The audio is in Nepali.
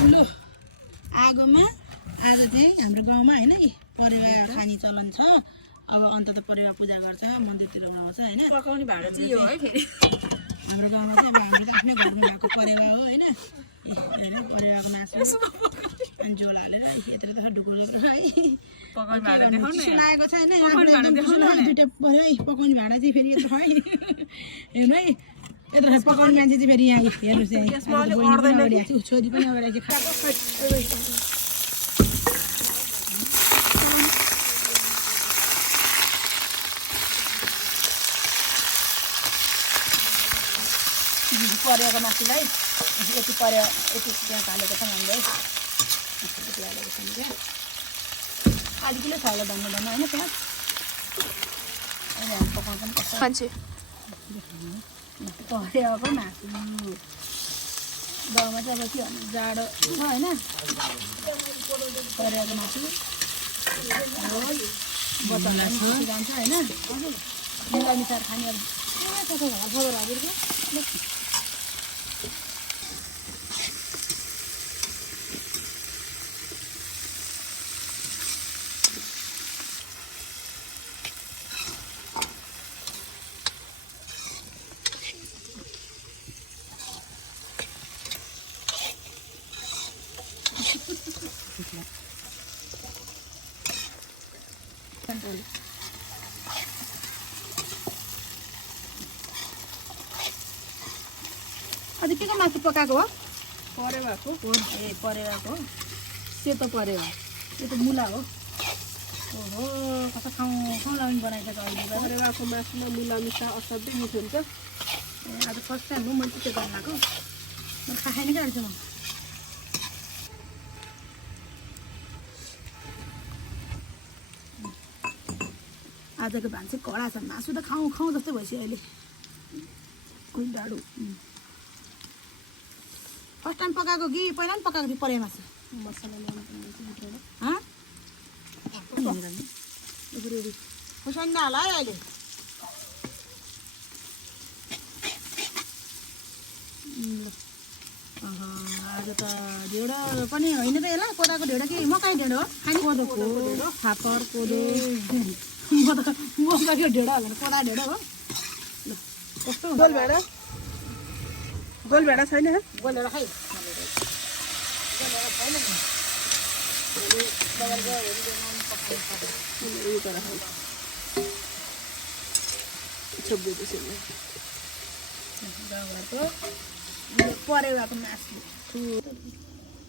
ठुलो आगोमा आज चाहिँ हाम्रो गाउँमा हैन परेवा खाने चलन छ। अब अन्त त परेवा पूजा गर्छ मन्दिरतिर आउँछ हैन। पकाउने भाडा चाहिँ यो है फेरि हाम्रो गाउँमा चाहिँ अब हाम्रो आफ्नै घरमा भएको परेवा हो हैन। हेर परेवाको मासु अनि झोल हालेर यत्र त ढुकुलेको है। पकाउने भाडा देखाउनु न। सुनाएको छ हैन। पकाउने भाडा देखाउनु न। दुईटा पर्यो है पकाउने भाडा चाहिँ फेरि यत्रो है। हेर्नु है यत्रो पकाउने मान्छे चाहिँ फेरि यहाँ हेर्नुहोस् यहाँ छोरी पनि अगाडि खाएको परेको मासुलाई यति पऱ्यो यति त्यहाँ हालेको छ हामीले यति हालेको छ क्या आधी किलो छ होला धन्नु धन्नु होइन प्याज अहिले हामी पकाउँछ नि कस्तो मान्छे परेको मासु गाउँमा चाहिँ अब के भन्नु जाडो छ होइन परेको मासु बच्चालाई जान्छ होइन मिलामिसार खाने अब खबर हजुरको अझै के को मासु पकाएको हो परेवाको ए परेवाको सेतो परेवा यो त मुला हो ओहो कस्तो खाउँ खाउँ लाउने बनाइसक्यो अहिले त परेवाको मासुमा मुला मिसा असाध्यै मिठो हुन्छ। ए आज फर्स्ट टाइम हो मैले त्यो गर्न लगाएको म खाएन क्या अहिलेसम्म आजको भान चाहिँ कडा छ मासु त खाउँ खाउँ जस्तो भइसक्यो अहिले कोही डाडु फर्स्ट टाइम पकाएको कि पहिला पनि पकाएको थियो परे मासु मसला खुर्सानी नहाल है अहिले आज त ढेँडो पनि होइन त यसलाई कोदाको ढेँडो कि मकै ढेँडो हो खाने कोदोको फापर कोदो मकैको ढेँडो हो भने कोदा ढेँडो हो ल कस्तो गोल भेडा छैन गोलेर खै गाउँघरको परेवाको मासु